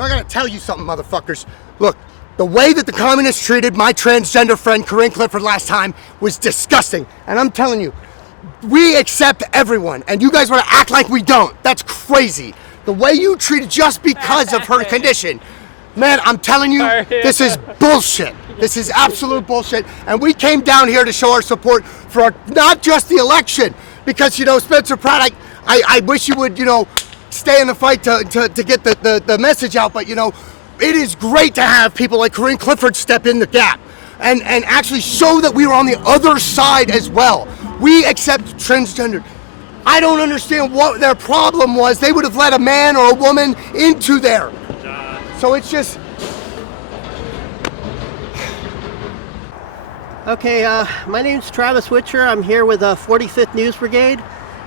Now I gotta tell you something, motherfuckers. Look, the way that the communists treated my transgender friend Corinne Clifford last time was disgusting. And I'm telling you, we accept everyone, and you guys want to act like we don't. That's crazy. The way you treat just because of her condition. Man, I'm telling you, this is bullshit. This is absolute bullshit. And we came down here to show our support for not just the election, because, you know, Spencer Pratt, I wish you would, you know, stay in the fight to get the message out, but, you know, it is great to have people like Corinne Clifford step in the gap and actually show that we are on the other side as well. We accept transgender. I don't understand what their problem was. They would have let a man or a woman into there. So it's just... Okay, my name's Travis Witcher. I'm here with 45th News Brigade,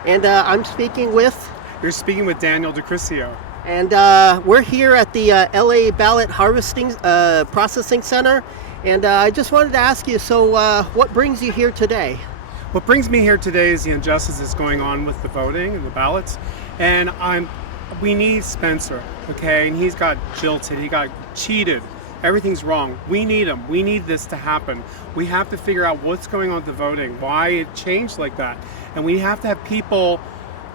and I'm speaking with... You're speaking with Daniel DeCrisio. And we're here at the LA Ballot Harvesting Processing Center, and I just wanted to ask you, so what brings you here today? What brings me here today is the injustice that's going on with the voting and the ballots, and we need Spencer, okay? And he's got jilted, he got cheated. Everything's wrong. We need him. We need this to happen. We have to figure out what's going on with the voting, why it changed like that. And we have to have people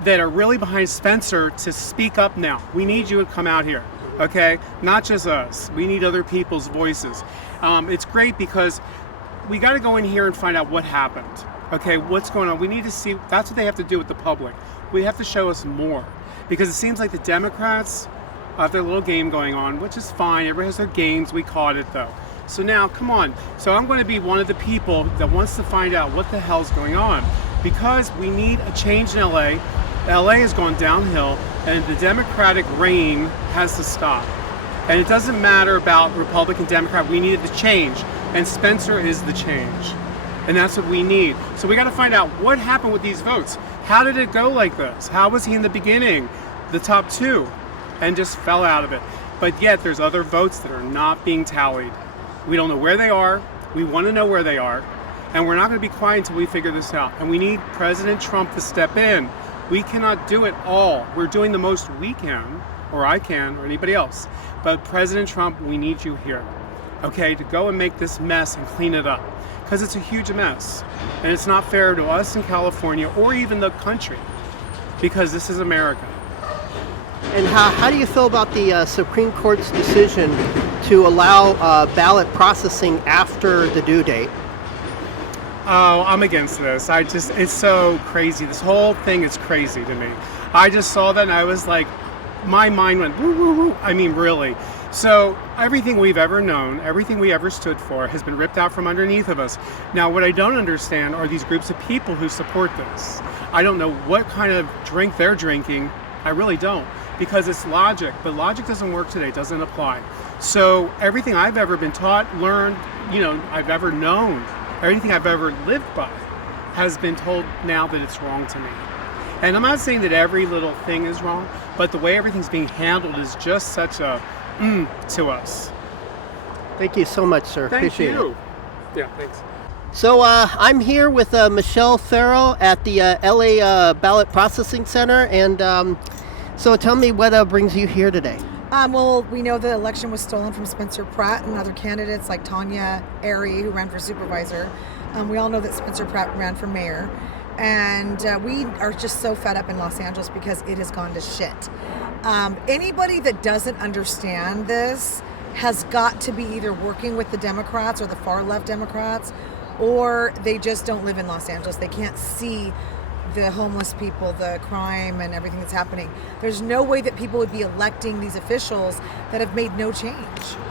that are really behind Spencer to speak up now. We need you to come out here, okay? Not just us. We need other people's voices. It's great because we got to go in here and find out what happened, okay? What's going on? We need to see. That's what they have to do with the public. We have to show us more, because it seems like the Democrats have their little game going on, which is fine. Everybody has their games. We caught it though. So now, come on. So I'm going to be one of the people that wants to find out what the hell's going on, because we need a change in LA. LA has gone downhill, and the Democratic reign has to stop. And it doesn't matter about Republican, Democrat. We needed the change, and Spencer is the change. And that's what we need. So we got to find out what happened with these votes. How did it go like this? How was he in the beginning, the top two, and just fell out of it? But yet there's other votes that are not being tallied. We don't know where they are. We want to know where they are. And we're not going to be quiet until we figure this out. And we need President Trump to step in. We cannot do it all. We're doing the most we can, or I can, or anybody else. But President Trump, we need you here, okay, to go and make this mess and clean it up. Because it's a huge mess. And it's not fair to us in California, or even the country, because this is America. And how do you feel about the Supreme Court's decision to allow ballot processing after the due date? Oh, I'm against this. It's so crazy. This whole thing is crazy to me. I just saw that and I was like, my mind went woo, woo, woo. I mean, really. So everything we've ever known, everything we ever stood for has been ripped out from underneath of us. Now, what I don't understand are these groups of people who support this. I don't know what kind of drink they're drinking. I really don't, because it's logic, but logic doesn't work today. It doesn't apply. So everything I've ever been taught, learned, you know, I've ever known, everything I've ever lived by has been told now that it's wrong to me. And I'm not saying that every little thing is wrong, but the way everything's being handled is just such a to us. Thank you so much, sir. Appreciate it. Yeah, thanks. So I'm here with Michelle Farrow at the LA Ballot Processing Center, and so tell me what brings you here today. Well, we know the election was stolen from Spencer Pratt and other candidates like Tanya Airy, who ran for supervisor. We all know that Spencer Pratt ran for mayor. And we are just so fed up in Los Angeles because it has gone to shit. Anybody that doesn't understand this has got to be either working with the Democrats or the far left Democrats, or they just don't live in Los Angeles. They can't see the homeless people, the crime, and everything that's happening. There's no way that people would be electing these officials that have made no change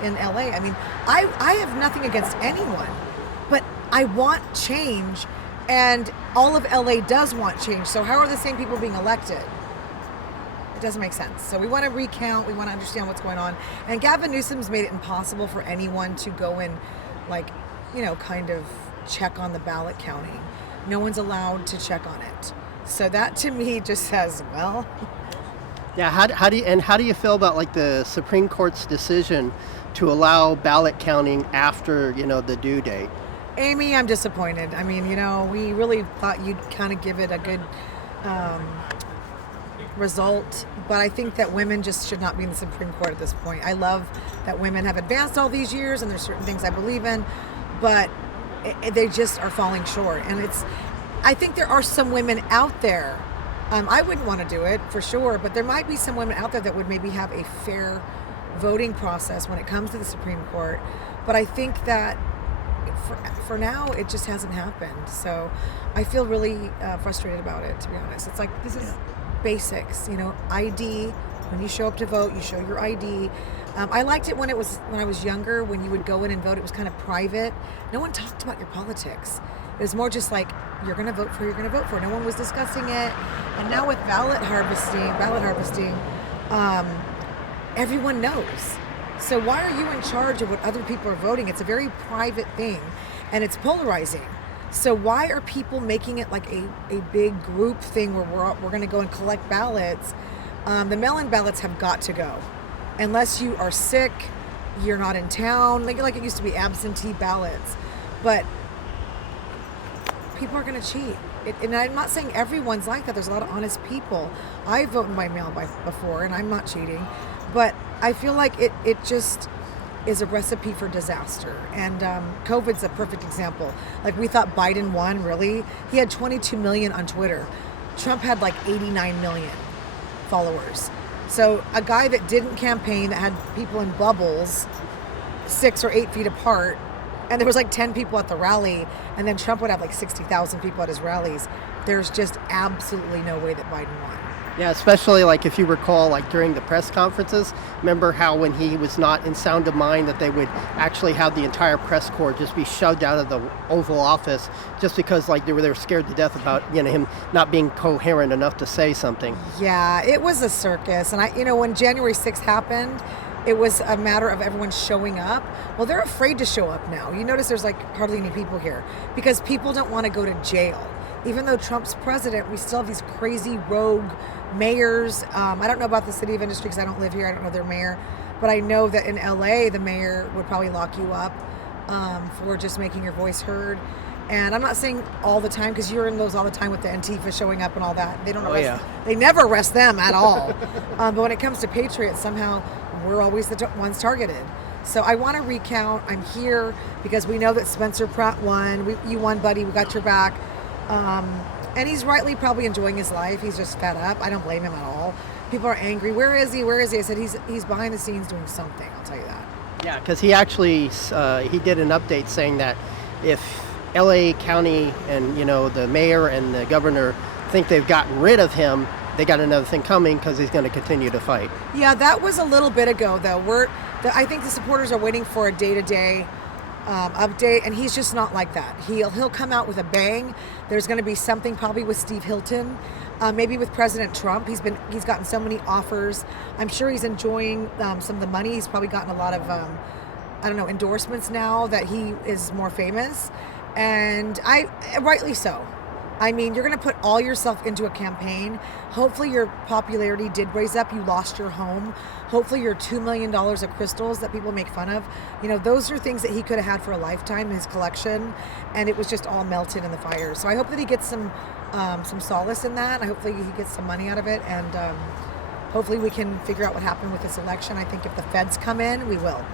in LA. I mean, I have nothing against anyone, but I want change, and all of LA does want change. So how are the same people being elected? It doesn't make sense. So we want to recount, we want to understand what's going on. And Gavin Newsom's made it impossible for anyone to go and, like, you know, kind of check on the ballot counting. No one's allowed to check on it. So that to me just says, well. Yeah, how do you feel about like the Supreme Court's decision to allow ballot counting after, you know, the due date? Amy, I'm disappointed. I mean, you know, we really thought you'd kind of give it a good result, but I think that women just should not be in the Supreme Court at this point. I love that women have advanced all these years, and there's certain things I believe in, but they just are falling short. And I think there are some women out there. I wouldn't want to do it for sure, but there might be some women out there that would maybe have a fair voting process when it comes to the Supreme Court. But I think that for now, it just hasn't happened. So I feel really frustrated about it, to be honest. It's like, this is basics, ID. When you show up to vote, you show your ID. I liked it when I was younger, when you would go in and vote, it was kind of private. No one talked about your politics. It was more just like, you're going to vote for who you're going to vote for. No one was discussing it. And now with ballot harvesting, everyone knows. So why are you in charge of what other people are voting? It's a very private thing, and it's polarizing. So why are people making it like a big group thing where we're going to go and collect ballots? The mail-in ballots have got to go. Unless you are sick, you're not in town, like it used to be absentee ballots. But people are going to cheat. And I'm not saying everyone's like that. There's a lot of honest people. I voted by mail before, and I'm not cheating. But I feel like it just is a recipe for disaster. And COVID's a perfect example. Like, we thought Biden won, really. He had 22 million on Twitter. Trump had like 89 million followers. So a guy that didn't campaign, that had people in bubbles 6 or 8 feet apart, and there was like 10 people at the rally, and then Trump would have like 60,000 people at his rallies. There's just absolutely no way that Biden won. Yeah, especially like if you recall, like during the press conferences, remember how when he was not in sound of mind that they would actually have the entire press corps just be shoved out of the Oval Office just because like they were scared to death about him not being coherent enough to say something. Yeah, it was a circus. And when January 6th happened, it was a matter of everyone showing up. Well, they're afraid to show up now. You notice there's like hardly any people here because people don't want to go to jail. Even though Trump's president, we still have these crazy rogue mayors. I don't know about the city of Industry because I don't live here. I don't know their mayor. But I know that in LA, the mayor would probably lock you up for just making your voice heard. And I'm not saying all the time, because you're in those all the time with the Antifa showing up and all that. They don't arrest. They never arrest them at all. But when it comes to patriots, somehow we're always the ones targeted. So I want to recount. I'm here because we know that Spencer Pratt won. You won, buddy. We got your back. And he's rightly probably enjoying his life. He's just fed up. I don't blame him at all. People are angry. Where is he? Where is he? I said he's behind the scenes doing something. I'll tell you that. Yeah, because he actually he did an update saying that if LA County and the mayor and the governor think they've gotten rid of him, they got another thing coming because he's going to continue to fight. Yeah, that was a little bit ago though. I think the supporters are waiting for a day-to-day update, and he's just not like that. He'll come out with a bang. There's going to be something probably with Steve Hilton, maybe with President Trump. He's gotten so many offers. I'm sure he's enjoying some of the money. He's probably gotten a lot of endorsements now that he is more famous, and rightly so. I mean, you're going to put all yourself into a campaign. Hopefully your popularity did raise up. You lost your home. Hopefully your $2 million of crystals that people make fun of, those are things that he could have had for a lifetime in his collection, and it was just all melted in the fire. So I hope that he gets some solace in that. Hopefully he gets some money out of it, and hopefully we can figure out what happened with this election. I think if the feds come in, we will.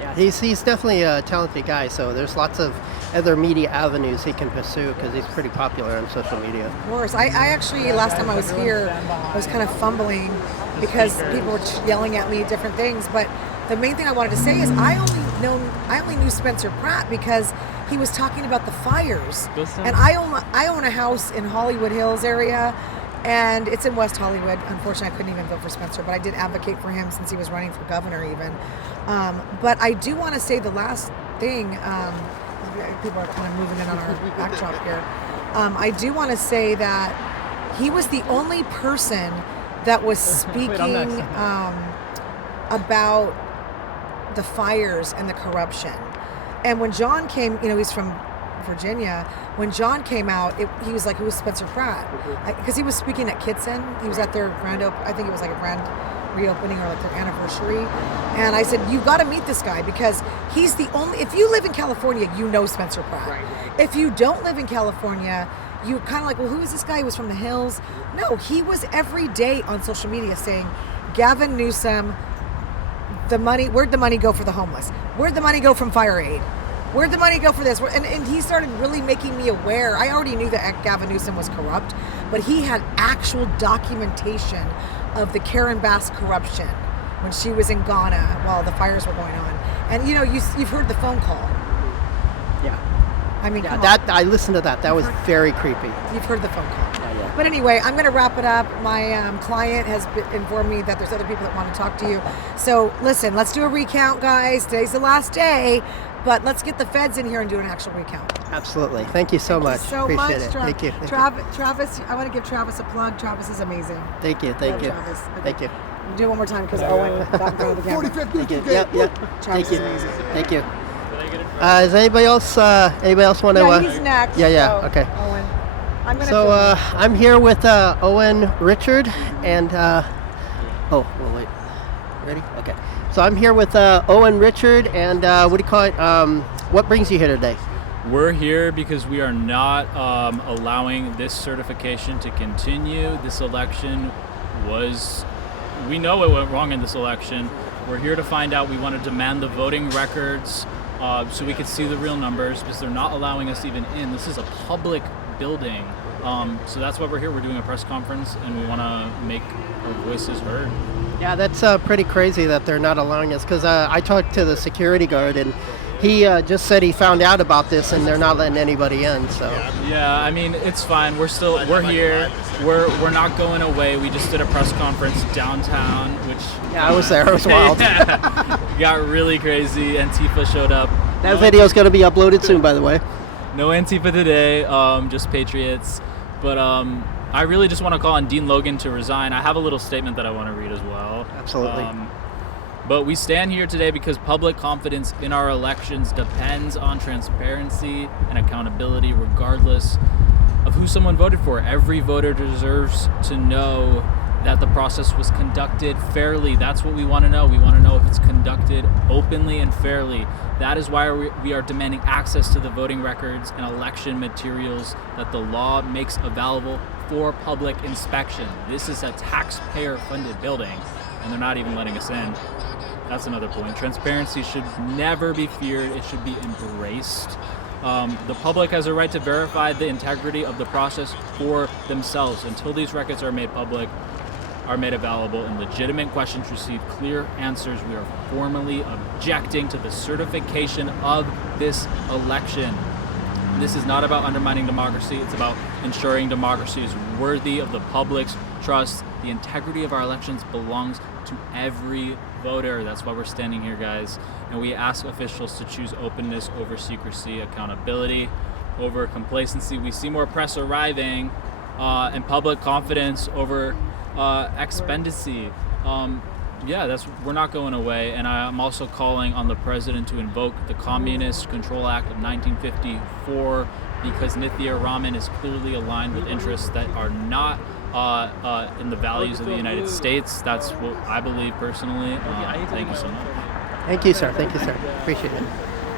Yeah, he's definitely a talented guy, so there's lots of other media avenues he can pursue because he's pretty popular on social media. Of course. I actually, last time I was here, I was kind of fumbling because people were yelling at me different things, but the main thing I wanted to say is I only knew Spencer Pratt because he was talking about the fires. And I own a house in Hollywood Hills area, and it's in West Hollywood. Unfortunately, I couldn't even vote for Spencer, but I did advocate for him since he was running for governor even. But I do want to say the last thing, people are kind of moving in on our backdrop here. I do want to say that he was the only person that was speaking about the fires and the corruption. And when John came, he's from Virginia. When John came out, he was like, who was Spencer Pratt? Because he was speaking at Kitson. He was at their I think it was like a grand reopening or like their anniversary. And I said, you've got to meet this guy because he's the only, if you live in California, you know Spencer Pratt. Right. If you don't live in California, you kind of like, well, who is this guy? He was from the hills. No, he was every day on social media saying, Gavin Newsom, where'd the money go for the homeless? Where'd the money go from fire aid? Where'd the money go for this? And he started really making me aware. I already knew that Gavin Newsom was corrupt, but he had actual documentation of the Karen Bass corruption when she was in Ghana while the fires were going on. And you've heard the phone call. Yeah. I mean, I listened to that. That was very creepy. You've heard the phone call. Yeah. But anyway, I'm going to wrap it up. My client has informed me that there's other people that want to talk to you. So listen, let's do a recount, guys. Today's the last day, but let's get the feds in here and do an actual recount. Absolutely. Thank you so much. So Appreciate much, it. Thank you. Travis, I want to give Travis a plug. Travis is amazing. Thank you. Love Travis. Okay. Thank you. Do it one more time because Owen got in front of the camera. 45th Thank you. Brigade. Yep. Travis Thank you. is amazing. Thank you. Does anybody else want to? Yeah, he's next. Yeah. So, Okay. Owen. I'm gonna So I'm here with Owen Richard and wait. Ready? Okay. So I'm here with Owen Richard and what do you call it? What brings you here today? We're here because we are not allowing this certification to continue. This election we know what went wrong in this election. We're here to find out. We want to demand the voting records so we can see the real numbers because they're not allowing us even in. This is a public building. So that's why we're here. We're doing a press conference and we want to make our voices heard. Yeah, that's pretty crazy that they're not allowing us because I talked to the security guard and he just said he found out about this and they're not letting anybody in. So yeah, I mean it's fine. We're here. We're not going away. We just did a press conference downtown, which yeah, I was there. It was wild. Got really crazy. Antifa showed up. That video's going to be uploaded soon, by the way. No Antifa today. Just Patriots. But I really just want to call on Dean Logan to resign. I have a little statement that I want to read as well. Absolutely. But we stand here today because public confidence in our elections depends on transparency and accountability, regardless of who someone voted for. Every voter deserves to know that the process was conducted fairly. That's what we want to know. We want to know if it's conducted openly and fairly. That is why we are demanding access to the voting records and election materials that the law makes available for public inspection. This is a taxpayer-funded building, and they're not even letting us in. That's another point. Transparency should never be feared. It should be embraced. The public has a right to verify the integrity of the process for themselves. Until these records are made public, are made available, and legitimate questions receive clear answers, we are formally objecting to the certification of this election. This is not about undermining democracy. It's about ensuring democracy is worthy of the public's trust. The integrity of our elections belongs to every voter. That's why we're standing here, guys. And we ask officials to choose openness over secrecy, accountability over complacency. We see more press arriving and public confidence over expediency. We're not going away. And I'm also calling on the president to invoke the Communist Control Act of 1954 because Nithya Raman is clearly aligned with interests that are not in the values of the United States. That's what I believe personally. Thank you so much. Thank you, sir. Thank you, sir. Appreciate it.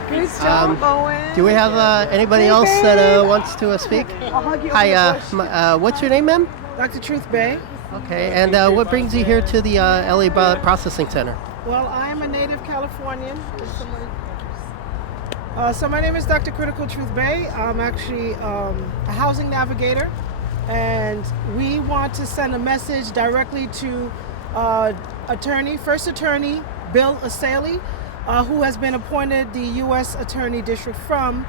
Good job, Owen. Do we have anybody else that wants to speak? I'll hug you. Hi, what's your name, ma'am? Dr. Truth Bay. Okay, and what brings you here to the LA Ballot Processing Center? Well, I am a native Californian. So my name is Dr. Critical Truth Bay. I'm actually a housing navigator, and we want to send a message directly to First Attorney Bill Assaley, who has been appointed the U.S. Attorney District from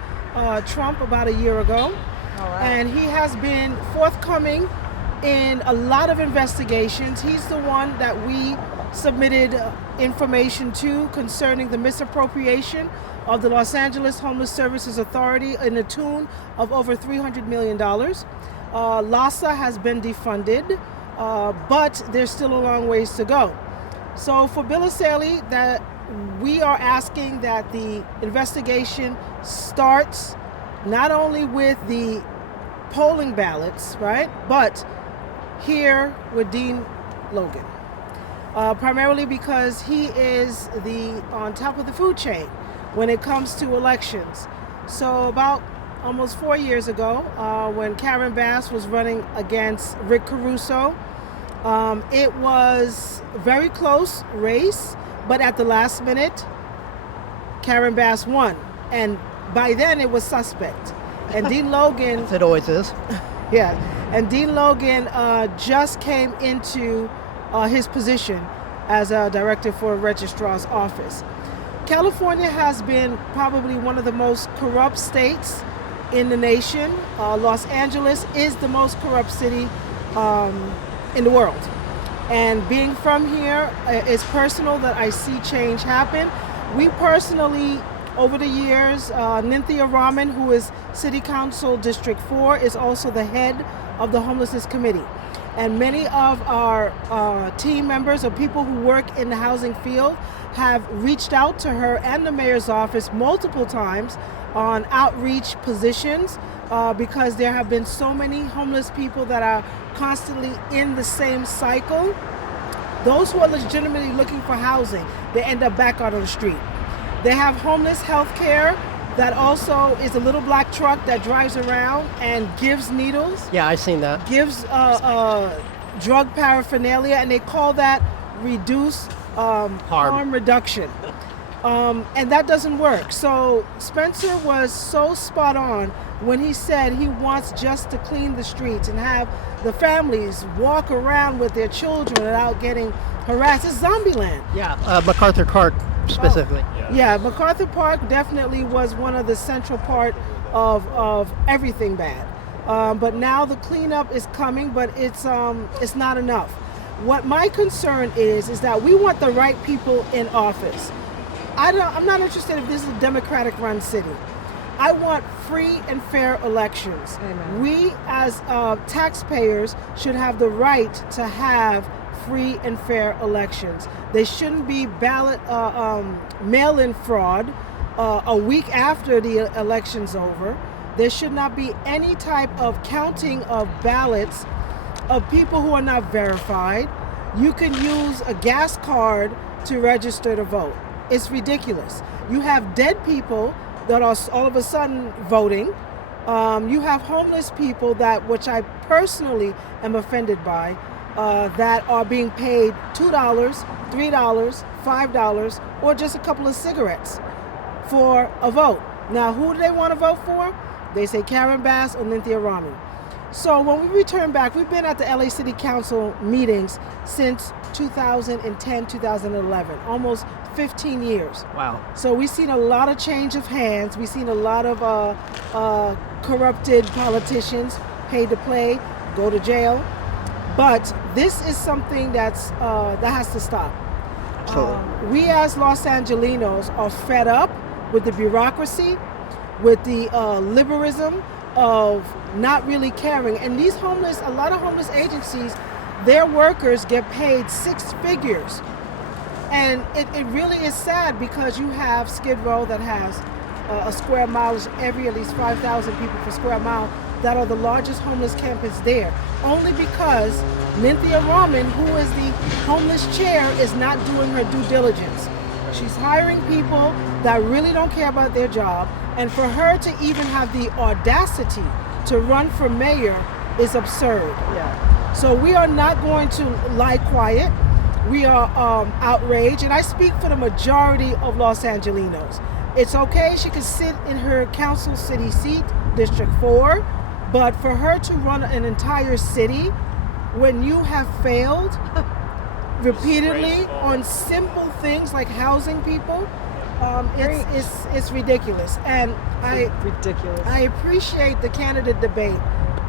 Trump about a year ago. All right. And he has been forthcoming in a lot of investigations. He's the one that we submitted information to concerning the misappropriation of the Los Angeles Homeless Services Authority in the tune of over $300 million. LAHSA has been defunded, but there's still a long ways to go. So for Bill Assaley, that we are asking that the investigation starts not only with the polling ballots, right, but here with Dean Logan, primarily because he is on top of the food chain when it comes to elections. So about almost 4 years ago, when Karen Bass was running against Rick Caruso. It was a very close race, but at the last minute, Karen Bass won. And by then it was suspect. And Dean Logan, As it always is. yeah, and Dean Logan just came into his position as a director for a registrar's office. California has been probably one of the most corrupt states in the nation. Los Angeles is the most corrupt city in the world. And being from here, it's personal that I see change happen. We personally, over the years, Nynthia Rahman, who is City Council District 4, is also the head of the Homelessness Committee. And many of our team members or people who work in the housing field have reached out to her and the mayor's office multiple times on outreach positions because there have been so many homeless people that are constantly in the same cycle. Those who are legitimately looking for housing, they end up back out on the street. They have homeless health care that also is a little black truck that drives around and gives needles, Yeah, I've seen that. gives drug paraphernalia, and they call that reduce harm reduction. And that doesn't work. So Spencer was so spot on when he said he wants just to clean the streets and have the families walk around with their children without getting harassed. It's Zombieland. Yeah, MacArthur Park specifically. Yeah, MacArthur Park definitely was one of the central part of everything bad. But now the cleanup is coming, but it's not enough. What my concern is that we want the right people in office. I'm not interested if this is a Democratic-run city. I want free and fair elections. Amen. We as taxpayers should have the right to have free and fair elections. They shouldn't be ballot mail-in fraud a week after the election's over. There should not be any type of counting of ballots of people who are not verified. You can use a gas card to register to vote. It's ridiculous. You have dead people that are all of a sudden voting. You have homeless people that, which I personally am offended by, that are being paid $2, $3, $5, or just a couple of cigarettes for a vote. Now, who do they want to vote for? They say Karen Bass or Nynthia Rahman. So when we return back, we've been at the LA City Council meetings since 2010, 2011, almost 15 years. Wow. So we've seen a lot of change of hands. We've seen a lot of corrupted politicians paid to play, go to jail. But this is something that has to stop. Absolutely. We as Los Angelinos are fed up with the bureaucracy, with the liberalism of not really caring. And these homeless, a lot of homeless agencies, their workers get paid 6 figures. And it really is sad because you have Skid Row that has a square mile, at least 5,000 people per square mile, that are the largest homeless campus there. Only because Nynthia Rahman, who is the homeless chair, is not doing her due diligence. She's hiring people that really don't care about their job. And for her to even have the audacity to run for mayor is absurd. Yeah. So we are not going to lie quiet. We are outraged, and I speak for the majority of Los Angelinos. It's okay, she can sit in her council city seat, District 4, but for her to run an entire city when you have failed repeatedly on simple things like housing people, it's ridiculous. And I appreciate the candidate debate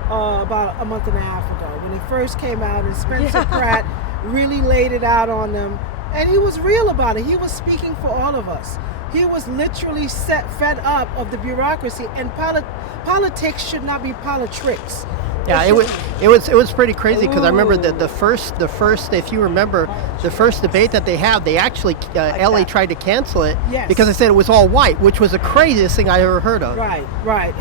about a month and a half ago when it first came out, and Spencer Pratt really laid it out on them, and he was real about it. He was speaking for all of us. He was literally fed up of the bureaucracy, and politics should not be politricks. Yeah, it was pretty crazy because I remember the first, if you remember, the first debate that they had, they actually LA tried to cancel it because they said it was all white, which was the craziest thing I ever heard of. Right.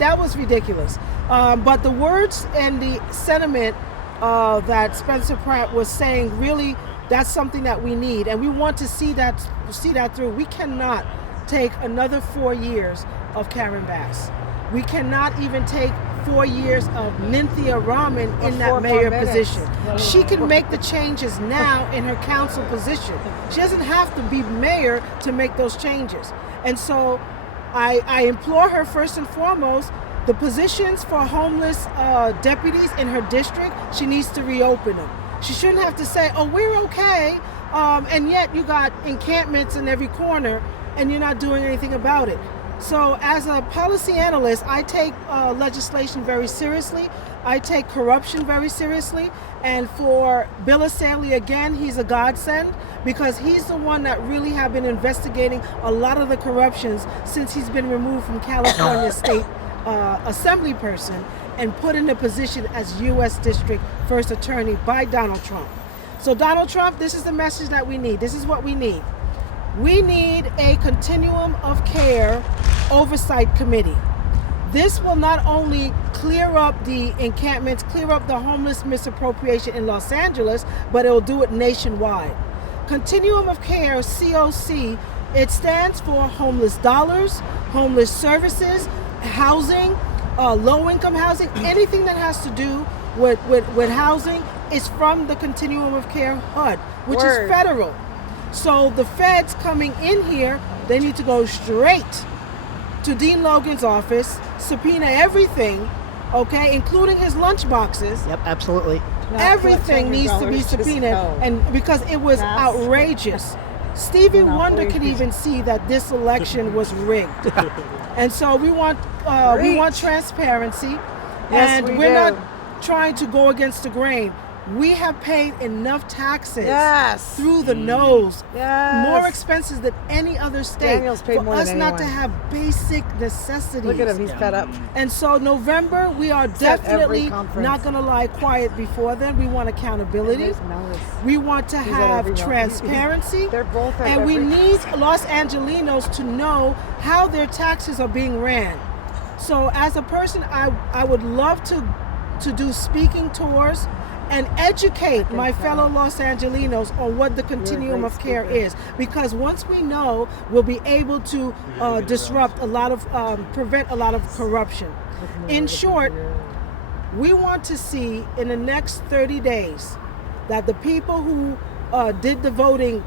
That was ridiculous. But the words and the sentiment that Spencer Pratt was saying, really, that's something that we need, and we want to see that through. We cannot take another 4 years of Karen Bass. We cannot even take 4 years of Ninthia Rahman in that 4 mayor more position. minutes. She can make the changes now in her council position. She doesn't have to be mayor to make those changes. And so I implore her first and foremost, the positions for homeless deputies in her district, she needs to reopen them. She shouldn't have to say, oh, we're okay, and yet you got encampments in every corner and you're not doing anything about it. So as a policy analyst, I take legislation very seriously. I take corruption very seriously. And for Bill Asaley, again, he's a godsend because he's the one that really have been investigating a lot of the corruptions since he's been removed from California State Assembly person and put in a position as U.S. District First Attorney by Donald Trump. So Donald Trump, this is the message that we need. This is what we need. We need a continuum of care oversight committee. This will not only clear up the encampments, clear up the homeless misappropriation in Los Angeles, but it will do it nationwide. Continuum of care, COC, it stands for homeless dollars, homeless services, housing, low-income housing, anything that has to do with housing is from the Continuum of Care HUD, which is federal. So the feds coming in here, they need to go straight to Dean Logan's office, subpoena everything, okay, including his lunch boxes. Yep, absolutely. Everything needs to be subpoenaed, and because it was outrageous. Stevie Wonder could even see that this election was rigged, and so we want transparency, and we're not trying to go against the grain. We have paid enough taxes through the nose, more expenses than any other state, Daniel's paid for more us than not to anyone. have basic necessities. Look at him, he's fed up. And so November, we are Except definitely every conference. not going to lie quiet before then. We want accountability. We want to have every one. transparency. They're both at And we every- need Los Angelinos to know how their taxes are being ran. So as a person, I would love to do speaking tours and educate my fellow Los Angelinos on what the continuum of care is. Because once we know, we'll be able to disrupt a lot of, prevent a lot of corruption. In short, we want to see in the next 30 days that the people who did the voting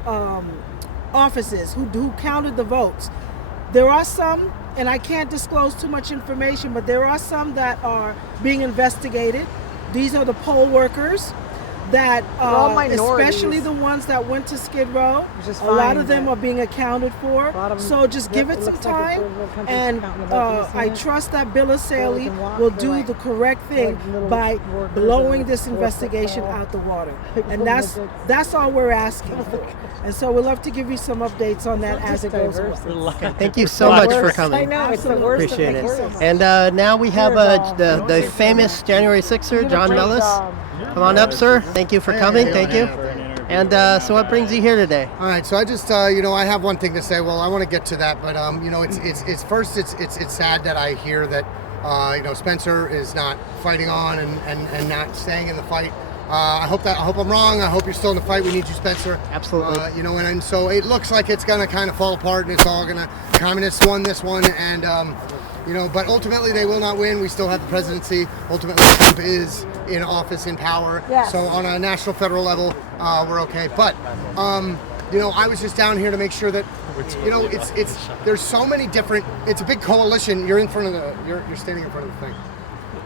offices, who counted the votes, there are some, and I can't disclose too much information, but there are some that are being investigated. These are the poll workers that, all minorities. especially the ones that went to Skid Row, Which is a lot fine, of them but are being accounted for. lot of them- So just give yep, it it some looks like a time, third world country's and counting the votes. Have you I seen it? trust that Bill they Asaley can walk, will they're do like- the correct thing like little by workers blowing and this 4 foot investigation tall. out the water. People And with that's all we're asking for. And so we'd love to give you some updates on that as it goes on. Thank you so much for I coming. know, it's the Absolutely. worst. Appreciate of it. the worst. And now we have the famous January 6er, John Mellis. Come on up, sir. Thank you for coming. Thank you. And so what brings you here today? All right, so I just, I have one thing to say. Well, I want to get to that, but it's first, it's sad that I hear that, Spencer is not fighting on and not staying in the fight. I hope I'm wrong. I hope you're still in the fight. We need you, Spencer. Absolutely. And so it looks like it's gonna kind of fall apart, and it's all gonna. Communists won this one, and but ultimately they will not win. We still have the presidency. Ultimately, Trump is in office, in power. Yes. So on a national, federal level, we're okay. But I was just down here to make sure that it's there's so many different. It's a big coalition. You're in front of the. You're standing in front of the thing.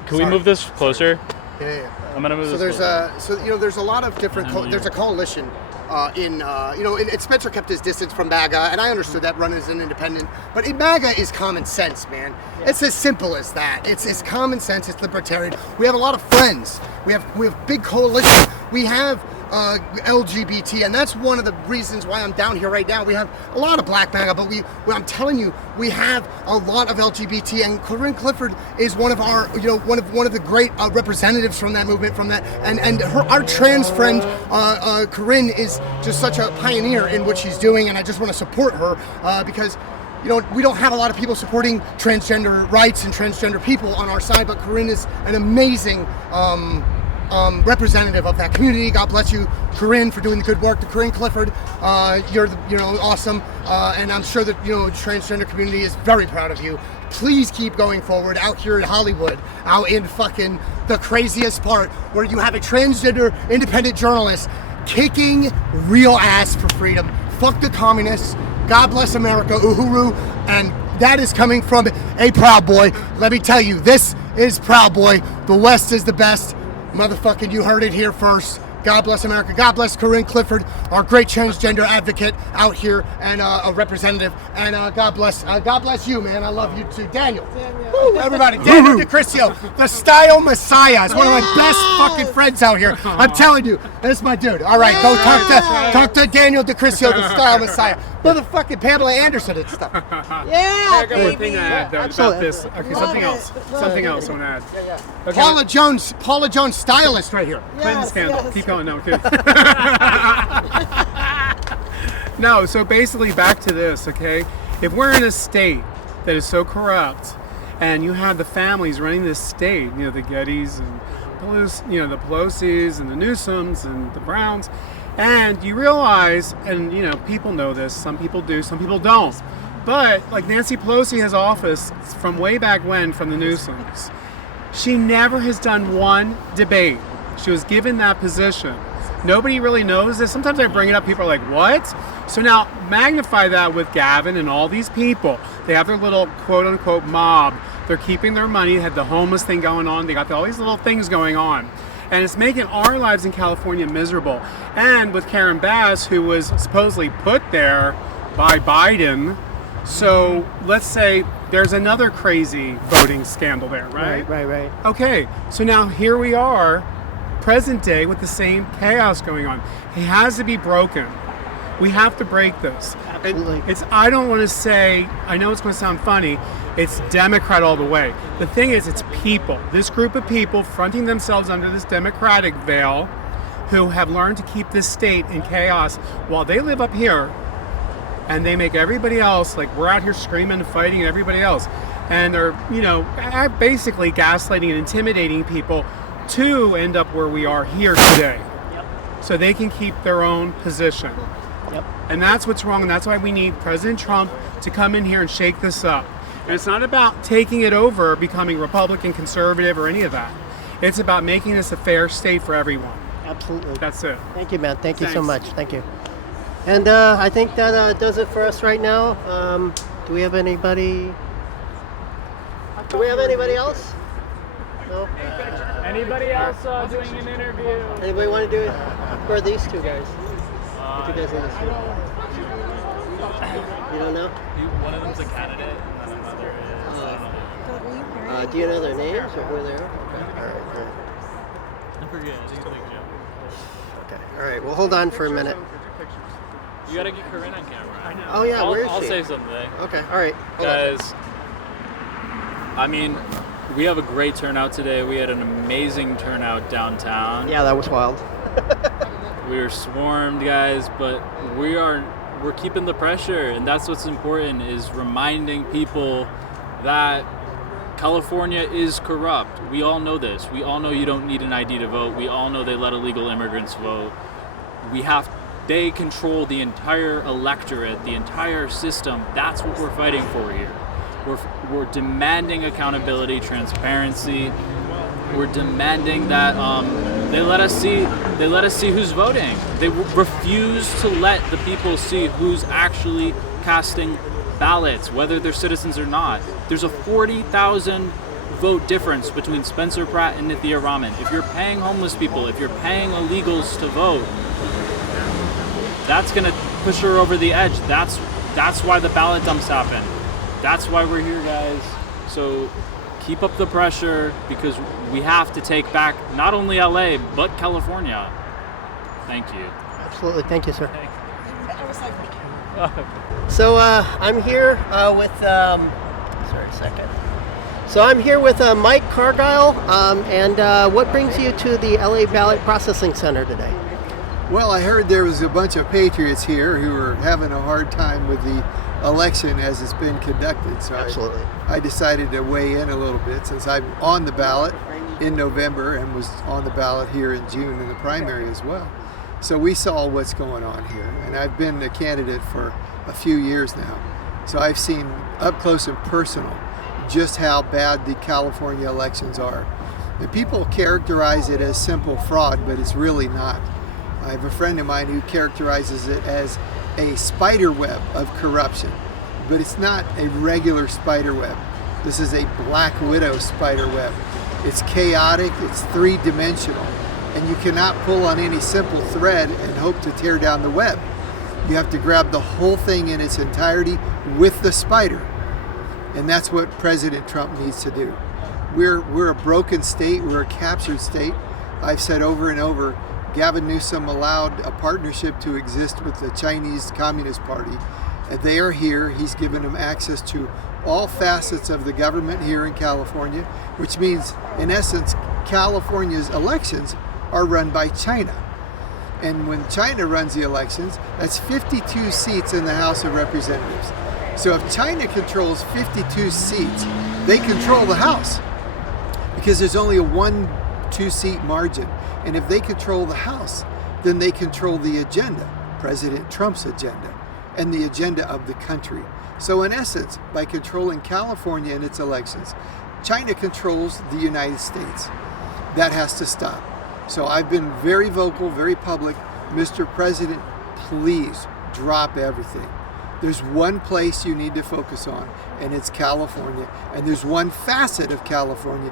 Can we move this closer? Yeah. I'm gonna move So this closer. there's a lot of different. There's a coalition. Spencer kept his distance from MAGA, and I understood that running as an independent. But MAGA is common sense, man. Yeah. It's as simple as that. It's common sense. It's libertarian. We have a lot of friends. We have big coalition. We have LGBT, and that's one of the reasons why I'm down here right now. We have a lot of black MAGA, but I'm telling you, we have a lot of LGBT, and Corinne Clifford is one of our, one of the great representatives from that movement, and our trans friend, Corinne, is just such a pioneer in what she's doing, and I just want to support her because. We don't have a lot of people supporting transgender rights and transgender people on our side, but Corinne is an amazing representative of that community. God bless you, Corinne, for doing the good work. To Corinne Clifford, you're awesome, and I'm sure that the transgender community is very proud of you. Please keep going forward out here in Hollywood, out in fucking the craziest part, where you have a transgender independent journalist kicking real ass for freedom. Fuck the communists. God bless America, uhuru, and that is coming from a Proud Boy. Let me tell you, this is Proud Boy. The West is the best. Motherfucking, you heard it here first. God bless America. God bless Corinne Clifford, our great transgender advocate out here and a representative. And God bless you, man. I love you too, Daniel. Woo, everybody, Daniel DeCrisio, the Style Messiah, is one of my best fucking friends out here. I'm telling you, that's my dude. All right, go talk to Daniel DeCrisio, the Style Messiah. Motherfucking Pamela Anderson and stuff. Yeah, I got one thing to add though, about this. Okay, something else I want to add. Okay. Paula Jones, stylist right here. Clinton scandal. Keep going. No, kidding. No, so basically back to this, okay? If we're in a state that is so corrupt, and you have the families running this state, the Gettys and the Pelosi's and the Newsoms and the Browns, and you realize, and people know this, some people do, some people don't, but like Nancy Pelosi has office from way back when from the Newsoms. She never has done one debate. She was given that position. Nobody really knows this. Sometimes I bring it up, people are like, what? So now magnify that with Gavin and all these people. They have their little quote unquote mob. They're keeping their money, they had the homeless thing going on. They got all these little things going on. And it's making our lives in California miserable. And with Karen Bass, who was supposedly put there by Biden, so let's say there's another crazy voting scandal there, right? Right. Okay, so now here we are, present day, with the same chaos going on. It has to be broken. We have to break this. Absolutely. I don't want to say, I know it's going to sound funny, it's Democrat all the way. The thing is, it's people. This group of people fronting themselves under this Democratic veil who have learned to keep this state in chaos while they live up here, and they make everybody else, like we're out here screaming and fighting and everybody else. And they're, basically gaslighting and intimidating people to end up where we are here today. Yep. So they can keep their own position. Yep. And that's what's wrong, and that's why we need President Trump to come in here and shake this up. And it's not about taking it over, becoming Republican, conservative, or any of that. It's about making this a fair state for everyone. Absolutely. That's it. Thank you, man. Thank you so Thanks. much. Thank you. And I think that does it for us right now. Do we have anybody? Do we have anybody else? No? Anybody else doing an interview? Anybody want to do it? Who are these two guys? What you guys in this room? You don't know? One of them's a candidate, and another is. Do you know their names or who they are? Okay. I forget. I think it's like Jim. Okay. All right. Well, hold on for a minute. You gotta get Corinne on camera. I know. Oh yeah, where is I'll she? say something. Okay. All right. Hold on. Guys, I mean, we have a great turnout today. We had an amazing turnout downtown. Yeah, that was wild. We were swarmed, guys, but we're keeping the pressure, and that's what's important, is reminding people that California is corrupt. We all know this. We all know you don't need an ID to vote. We all know they let illegal immigrants vote. They control the entire electorate, the entire system. That's what we're fighting for here. We're demanding accountability, transparency. We're demanding that they let us see who's voting. They refuse to let the people see who's actually casting ballots, whether they're citizens or not. There's a 40,000 vote difference between Spencer Pratt and Nithya Raman. If you're paying homeless people, if you're paying illegals to vote, that's gonna push her over the edge. That's why the ballot dumps happen. That's why we're here, guys. So keep up the pressure, because we have to take back not only LA, but California. Thank you. Absolutely. Thank you, sir. So I'm here with, sorry a second. So I'm here with Mike Cargile, and what brings you to the LA Ballot Processing Center today? Well, I heard there was a bunch of patriots here who were having a hard time with the election as it's been conducted. So Absolutely. I decided to weigh in a little bit since I'm on the ballot in November and was on the ballot here in June in the primary as well. So we saw what's going on here, and I've been a candidate for a few years now. So I've seen up close and personal just how bad the California elections are. And people characterize it as simple fraud, but it's really not. I have a friend of mine who characterizes it as a spider web of corruption, but it's not a regular spider web. This is a Black Widow spider web. It's chaotic, it's three-dimensional, and you cannot pull on any simple thread and hope to tear down the web. You have to grab the whole thing in its entirety with the spider. And that's what President Trump needs to do. We're a broken state, we're a captured state. I've said over and over, Gavin Newsom allowed a partnership to exist with the Chinese Communist Party. And they are here, he's given them access to all facets of the government here in California, which means, in essence, California's elections are run by China. And when China runs the elections, that's 52 seats in the House of Representatives. So if China controls 52 seats, they control the House because there's only a 1-2 seat margin. And if they control the House, then they control the agenda, President Trump's agenda, and the agenda of the country. So in essence, by controlling California and its elections, China controls the United States. That has to stop. So I've been very vocal, very public. Mr. President, please drop everything. There's one place you need to focus on, and it's California. And there's one facet of California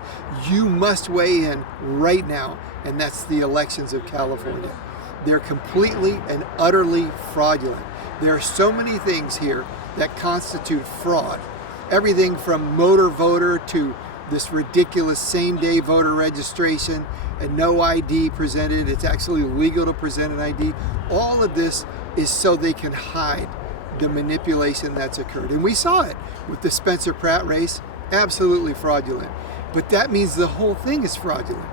you must weigh in right now, and that's the elections of California. They're completely and utterly fraudulent. There are so many things here that constitute fraud. Everything from motor voter to this ridiculous same-day voter registration and no ID presented. It's actually legal to present an ID. All of this is so they can hide the manipulation that's occurred. And we saw it with the Spencer Pratt race, absolutely fraudulent. But that means the whole thing is fraudulent.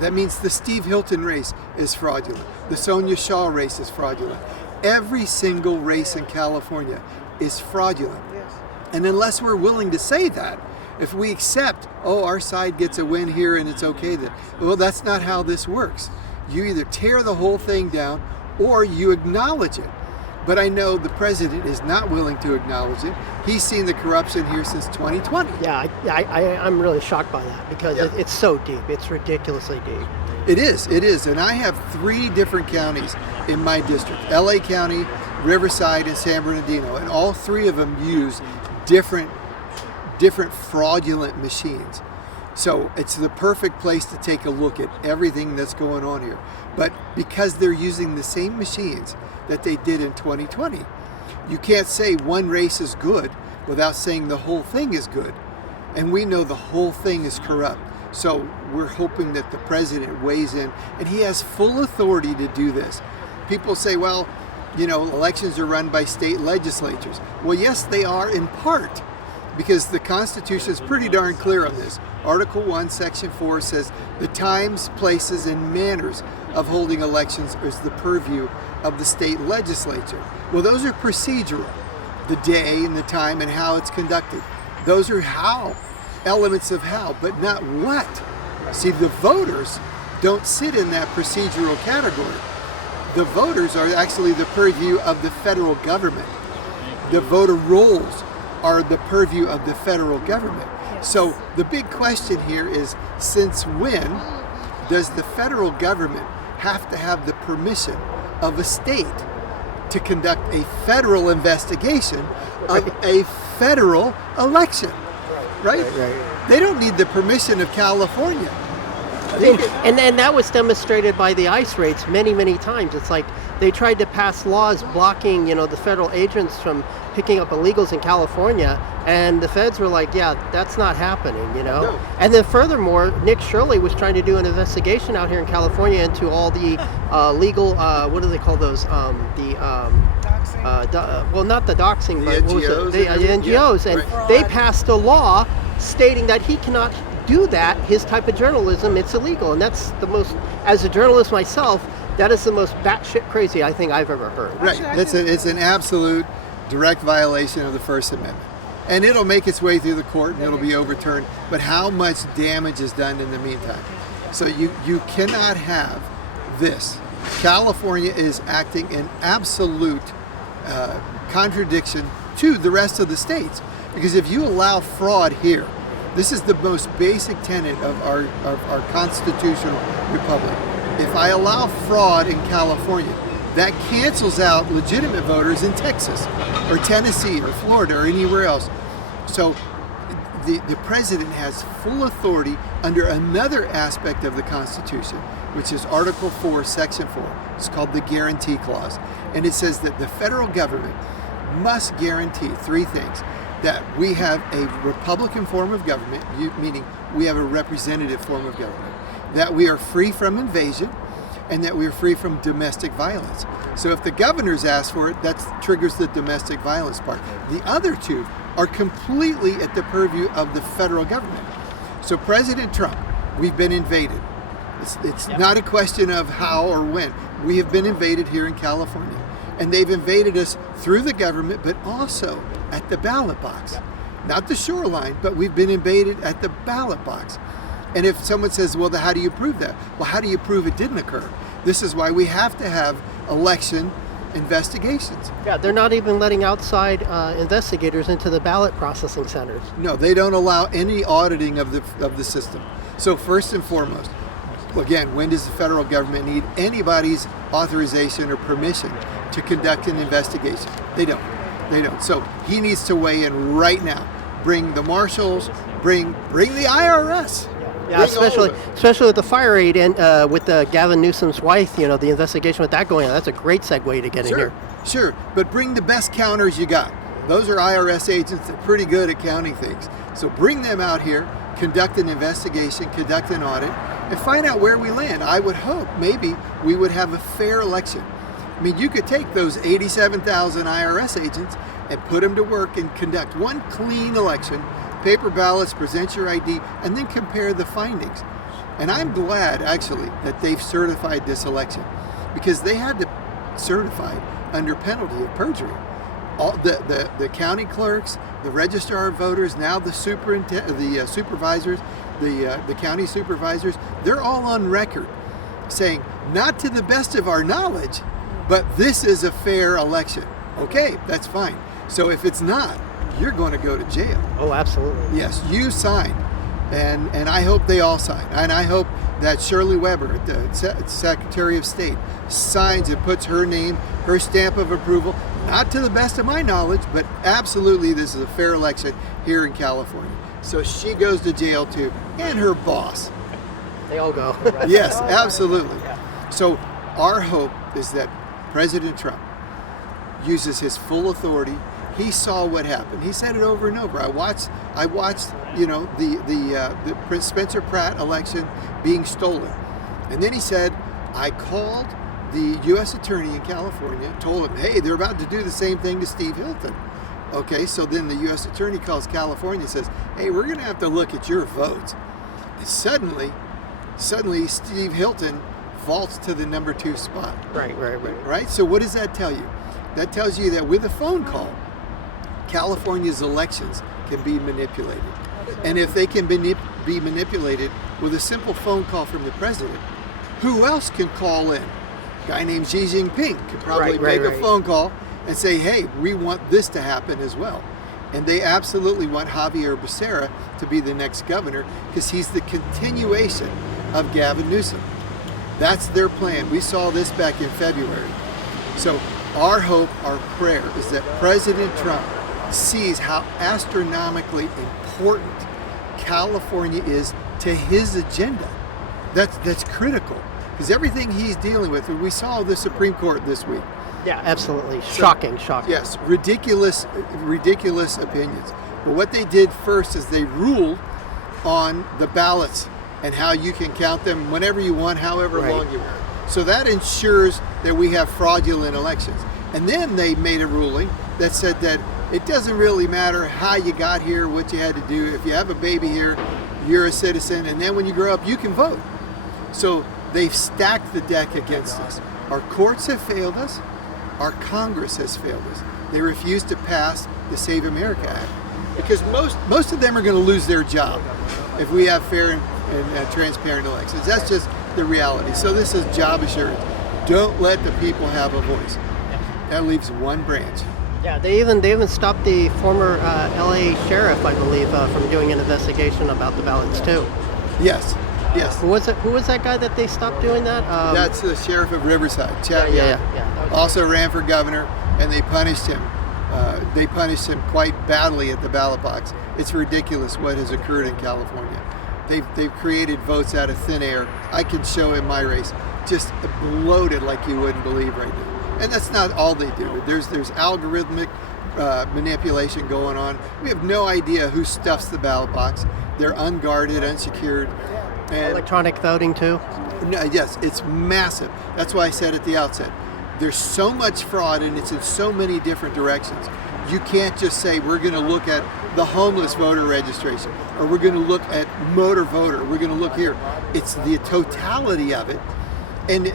That means the Steve Hilton race is fraudulent. The Sonia Shaw race is fraudulent. Every single race in California is fraudulent. And unless we're willing to say that, if we accept, oh, our side gets a win here and it's okay then, well, that's not how this works. You either tear the whole thing down or you acknowledge it. But I know the president is not willing to acknowledge it. He's seen the corruption here since 2020. Yeah, I'm really shocked by that because it's so deep. It's ridiculously deep. It is. And I have 3 different counties in my district, LA County, Riverside, and San Bernardino. And all 3 of them use different fraudulent machines. So it's the perfect place to take a look at everything that's going on here. But because they're using the same machines that they did in 2020, you can't say one race is good without saying the whole thing is good. And we know the whole thing is corrupt. So we're hoping that the president weighs in, and he has full authority to do this. People say, well, elections are run by state legislatures. Well, yes, they are in part, because the Constitution is pretty darn clear on this. Article 1, Section 4 says the times, places, and manners of holding elections is the purview of the state legislature. Well, those are procedural. The day and the time and how it's conducted. Those are how, elements of how, but not what. See, the voters don't sit in that procedural category. The voters are actually the purview of the federal government. The voter rolls are the purview of the federal government. So the big question here is, since when does the federal government have to have the permission of a state to conduct a federal investigation of a federal election? Right? They don't need the permission of California. And that was demonstrated by the ICE raids many times. It's like they tried to pass laws blocking, the federal agents from picking up illegals in California, and the feds were like, yeah, that's not happening, No. And then furthermore, Nick Shirley was trying to do an investigation out here in California into all the legal, what do they call those? Well, not the doxing, but what was it? The NGOs, and they passed a law stating that he cannot do that, his type of journalism, it's illegal. And that's the most, as a journalist myself, that is the most batshit crazy I think I've ever heard. Right, it's an absolute direct violation of the First Amendment. And it'll make its way through the court and it'll be overturned. But how much damage is done in the meantime? So you cannot have this. California is acting in absolute contradiction to the rest of the states. Because if you allow fraud here, this is the most basic tenet of our constitutional republic. If I allow fraud in California, that cancels out legitimate voters in Texas or Tennessee or Florida or anywhere else. So the president has full authority under another aspect of the Constitution, which is Article 4, Section 4. It's called the Guarantee Clause. And it says that the federal government must guarantee three things: that we have a Republican form of government, meaning we have a representative form of government, that we are free from invasion, and that we are free from domestic violence. So if the governors ask for it, that triggers the domestic violence part. The other two are completely at the purview of the federal government. So President Trump, we've been invaded. It's not a question of how or when. We have been invaded here in California. And they've invaded us through the government, but also at the ballot box. Not the shoreline, but we've been invaded at the ballot box. And if someone says, well, how do you prove that? Well, how do you prove it didn't occur? This is why we have to have election investigations. Yeah, they're not even letting outside investigators into the ballot processing centers. No, they don't allow any auditing of the system. So first and foremost, again, when does the federal government need anybody's authorization or permission to conduct an investigation? They don't. So he needs to weigh in right now. Bring the marshals, bring the IRS. Yeah, especially with the fire aid and with Gavin Newsom's wife, the investigation with that going on. That's a great segue to get in here. Sure, but bring the best counters you got. Those are IRS agents that are pretty good at counting things. So bring them out here, conduct an investigation, conduct an audit, and find out where we land. I would hope maybe we would have a fair election. I mean, you could take those 87,000 IRS agents and put them to work and conduct one clean election, paper ballots, present your ID, and then compare the findings. And I'm glad, actually, that they've certified this election, because they had to certify under penalty of perjury. All the county clerks, the registrar of voters, now the supervisors, the county supervisors, they're all on record saying, not to the best of our knowledge, but this is a fair election. Okay, that's fine. So if it's not, you're going to go to jail. Oh, absolutely. Yes, you sign. And I hope they all sign. And I hope that Shirley Weber, the Secretary of State, signs and puts her name, her stamp of approval, not to the best of my knowledge, but absolutely this is a fair election here in California. So she goes to jail too, and her boss. They all go. Yes, absolutely. So our hope is that President Trump uses his full authority. He saw what happened. He said it over and over. I watched, the Spencer Pratt election being stolen, and then he said, I called the U.S. Attorney in California, told him, hey, they're about to do the same thing to Steve Hilton. Okay, so then the U.S. Attorney calls California and says, hey, we're going to have to look at your votes. And suddenly, Steve Hilton vaults to the number 2 spot. Right? So what does that tell you? That tells you that with a phone call, California's elections can be manipulated. And if they can be manipulated with a simple phone call from the president, who else can call in? A guy named Xi Jinping could probably make a phone call and say, hey, we want this to happen as well. And they absolutely want Javier Becerra to be the next governor, because he's the continuation of Gavin Newsom. That's their plan. We saw this back in February. So our hope, our prayer is that President Trump sees how astronomically important California is to his agenda. That's critical, because everything he's dealing with, we saw the Supreme Court this week. Yeah, absolutely. Shocking. Yes, ridiculous opinions. But what they did first is they ruled on the ballots and how you can count them whenever you want, however long you want. So that ensures that we have fraudulent elections. And then they made a ruling that said that it doesn't really matter how you got here, what you had to do. If you have a baby here, you're a citizen, and then when you grow up, you can vote. So they've stacked the deck against us. Our courts have failed us. Our Congress has failed us. They refused to pass the Save America Act. because most of them are going to lose their job if we have fair and transparent elections. That's just the reality. So this is job assurance. Don't let the people have a voice. That leaves one branch. Yeah, they even stopped the former LA sheriff, I believe, from doing an investigation about the ballots too. Yes. Who was that guy that they stopped doing that? That's the sheriff of Riverside, Chad. Yeah. Also ran for governor, and they punished him. They punished him quite badly at the ballot box. It's ridiculous what has occurred in California. They've created votes out of thin air. I can show in my race, just bloated like you wouldn't believe right now. And that's not all they do. There's algorithmic manipulation going on. We have no idea who stuffs the ballot box. They're unguarded, unsecured. And electronic voting too. No, yes, it's massive. That's why I said at the outset, there's so much fraud and it's in so many different directions. You can't just say we're going to look at the homeless voter registration or we're going to look at motor voter. We're going to look here. It's the totality of it. And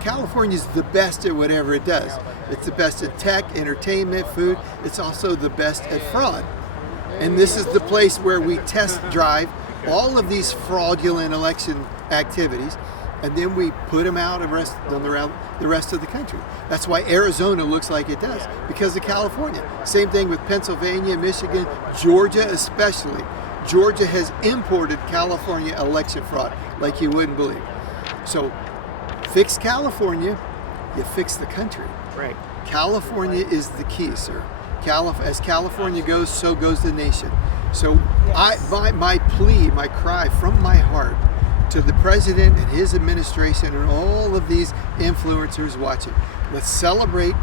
California's the best at whatever it does. It's the best at tech, entertainment, food. It's also the best at fraud. And this is the place where we test drive all of these fraudulent election activities, and then we put them out around the rest of the country. That's why Arizona looks like it does, because of California. Same thing with Pennsylvania, Michigan, Georgia especially. Georgia has imported California election fraud like you wouldn't believe. So fix California, you fix the country. Right. California is the key, sir. As California goes, so goes the nation. So my plea, my cry from my heart to the president and his administration and all of these influencers watching, let's celebrate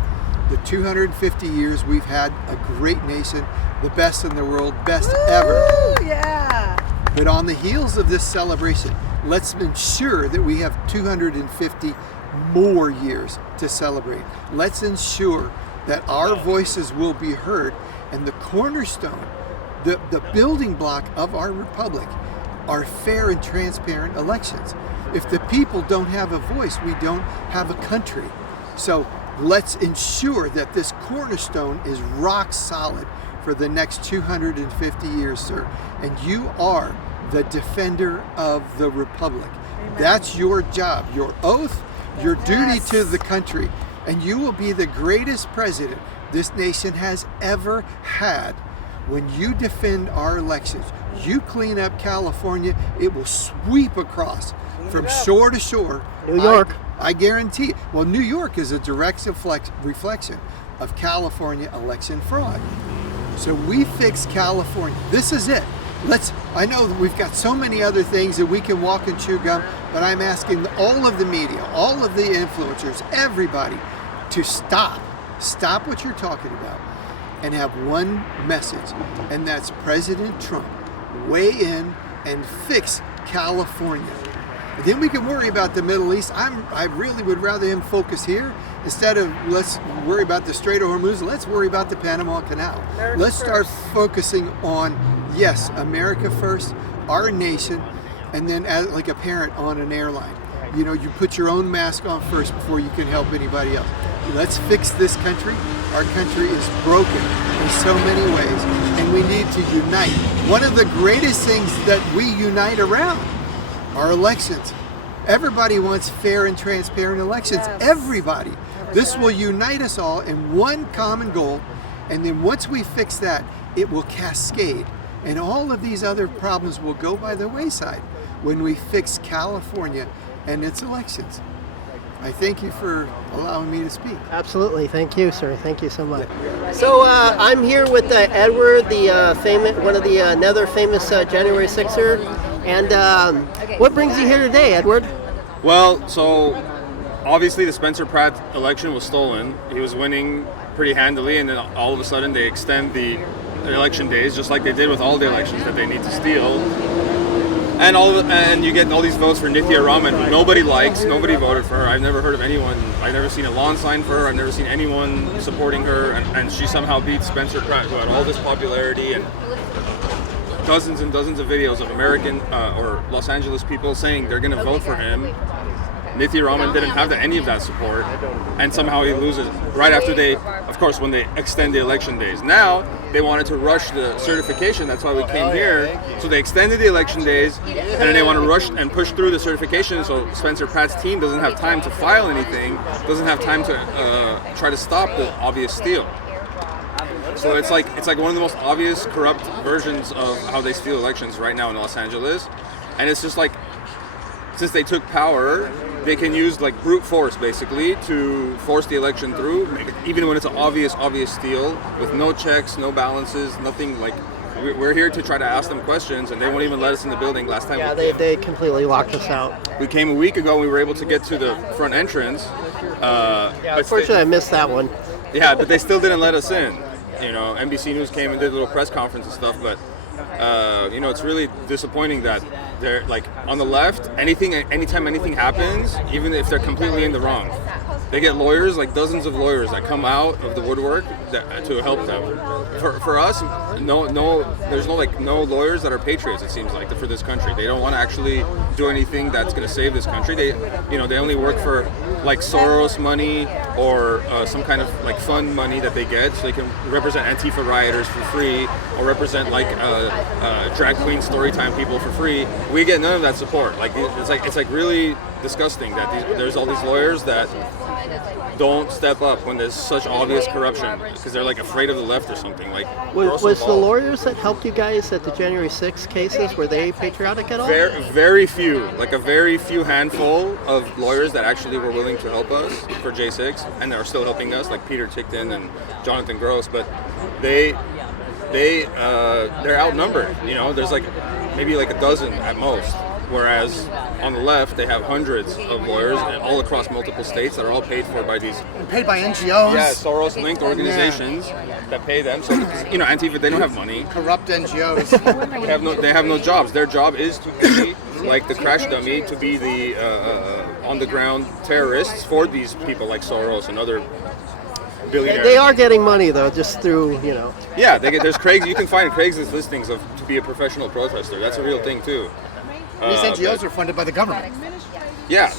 the 250 years we've had a great nation, the best in the world, best ever. Yeah. But on the heels of this celebration, let's ensure that we have 250 more years to celebrate. Let's ensure that our voices will be heard, and the cornerstone, the building block of our republic are fair and transparent elections. If the people don't have a voice, we don't have a country. So let's ensure that this cornerstone is rock solid for the next 250 years, sir. And you are the defender of the republic. Amen. That's your job, your oath, your duty to the country. And you will be the greatest president this nation has ever had. When you defend our elections, you clean up California, it will sweep across from shore to shore. New York. I guarantee it. Well, New York is a direct reflection of California election fraud. So we fix California. This is it. I know that we've got so many other things that we can walk and chew gum, but I'm asking all of the media, all of the influencers, everybody to stop what you're talking about and have one message, and that's President Trump weigh in and fix California. And then we can worry about the Middle East. I really would rather him focus here instead of let's worry about the Strait of Hormuz. Let's worry about the Panama Canal. Let's start focusing on, yes, America first, our nation, and then as like a parent on an airline. You put your own mask on first before you can help anybody else. Let's fix this country. Our country is broken in so many ways, and we need to unite. One of the greatest things that we unite around are elections. Everybody wants fair and transparent elections. Yes. Everybody. This will unite us all in one common goal, and then once we fix that, it will cascade, and all of these other problems will go by the wayside when we fix California and its elections. I thank you for allowing me to speak. Absolutely, thank you, sir. Thank you so much. So I'm here with Edward, another famous January 6er. And what brings you here today, Edward? Well, so obviously the Spencer Pratt election was stolen. He was winning pretty handily, and then all of a sudden they extend the election days, just like they did with all the elections that they need to steal. And you get all these votes for Nithya Raman, who nobody likes, nobody voted for her. I've never heard of anyone, I've never seen a lawn sign for her, I've never seen anyone supporting her, and she somehow beats Spencer Pratt, who had all this popularity and dozens and dozens of videos of American or Los Angeles people saying they're going to vote for him. Nithi Raman didn't have any of that support, and somehow he loses right after when they extend the election days. Now they wanted to rush the certification. That's why we came here. So they extended the election days, and then they want to rush and push through the certification. So Spencer Pratt's team doesn't have time to file anything, doesn't have time to try to stop the obvious steal. So it's like one of the most obvious corrupt versions of how they steal elections right now in Los Angeles, and it's just like, since they took power, they can use like brute force basically to force the election through, even when it's an obvious steal with no checks, no balances, nothing. Like, we're here to try to ask them questions, and they won't even let us in the building. Last time, Yeah, they completely locked us out. we came a week ago, and we were able to get to the front entrance. Unfortunately, I missed that one. Yeah, but they still didn't let us in. You know, NBC News came and did a little press conference and stuff, but it's really disappointing that they're like on the left. Anytime anything happens, even if they're completely in the wrong, they get lawyers, like dozens of lawyers that come out of the woodwork to help them. For us, there's no lawyers that are patriots. It seems like for this country, they don't want to actually do anything that's going to save this country. They only work for like Soros money or some kind of like fund money that they get, so they can represent Antifa rioters for free or represent like drag queen storytime people for free. We get none of that support. Like it's like really disgusting that there's all these lawyers that don't step up when there's such obvious corruption because they're like afraid of the left or something. Like, Was the lawyers that helped you guys at the January 6th cases, were they patriotic at all? Very few, like a very few handful of lawyers that actually were willing to help us for J6, and they're still helping us, like Peter Tickton and Jonathan Gross, but they're outnumbered. There's like maybe like a dozen at most. Whereas on the left, they have hundreds of lawyers all across multiple states that are all paid for by these... Paid by NGOs. Yeah, Soros-linked organizations that pay them. So, Antifa, they don't have money. Corrupt NGOs. They have no jobs. Their job is to be like the crash dummy, to be the on-the-ground terrorists for these people like Soros and other billionaires. They are getting money, though, just through, Yeah, there's Craig's. You can find Craigslist listings to be a professional protester. That's a real thing, too. These NGOs are funded by the government. Yeah,